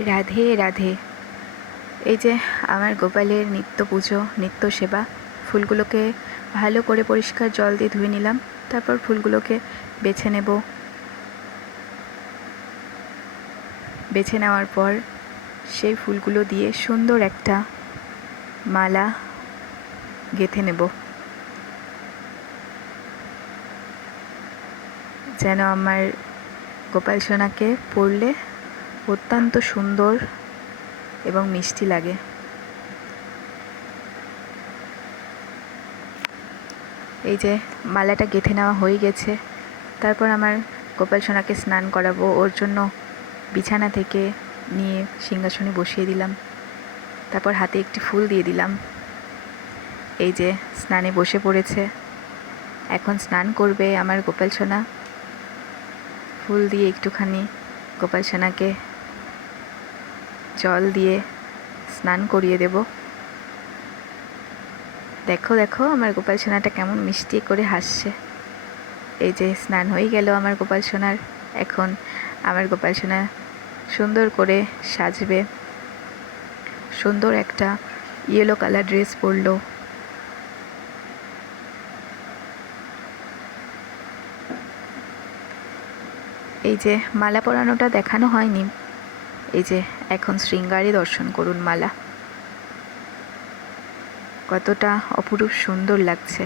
রাধে রাধে। এই যে আমার গোপালের নিত্য পুজো, নিত্য সেবা। ফুলগুলোকে ভালো করে পরিষ্কার জল দিয়ে ধুয়ে নিলাম। তারপর ফুলগুলোকে বেছে নেব। বেছে নেওয়ার পর সেই ফুলগুলো দিয়ে সুন্দর একটা মালা গেঁথে নেব, যেন আমার গোপাল সোনাকে পরলে অত্যন্ত সুন্দর এবং মিষ্টি লাগে। এই যে মালাটা গেঁথে নেওয়া হয়ে গেছে। তারপর আমার গোপাল সোনাকে স্নান করাবো। ওর জন্য বিছানা থেকে নিয়ে সিংহাসনে বসিয়ে দিলাম। তারপর হাতে একটি ফুল দিয়ে দিলাম। এই যে স্নানে বসে পড়েছে। এখন স্নান করবে আমার গোপাল সোনা। ফুল দিয়ে একটুখানি গোপাল সোনাকে জল দিয়ে স্নান করিয়ে দেব। দেখো দেখো আমার গোপাল সোনাটা কেমন মিষ্টি করে হাসছে। এই যে স্নান হয়ে গেল আমার গোপাল সোনার। এখন আমার গোপাল সোনা সুন্দর করে সাজবে। সুন্দর একটা ইয়েলো কালার ড্রেস পরলো। এই যে মালা পরানোটা দেখানো হয়নি। এই যে এখন শৃঙ্গারে দর্শন করুন মালা, কতটা অপরূপ সুন্দর লাগছে।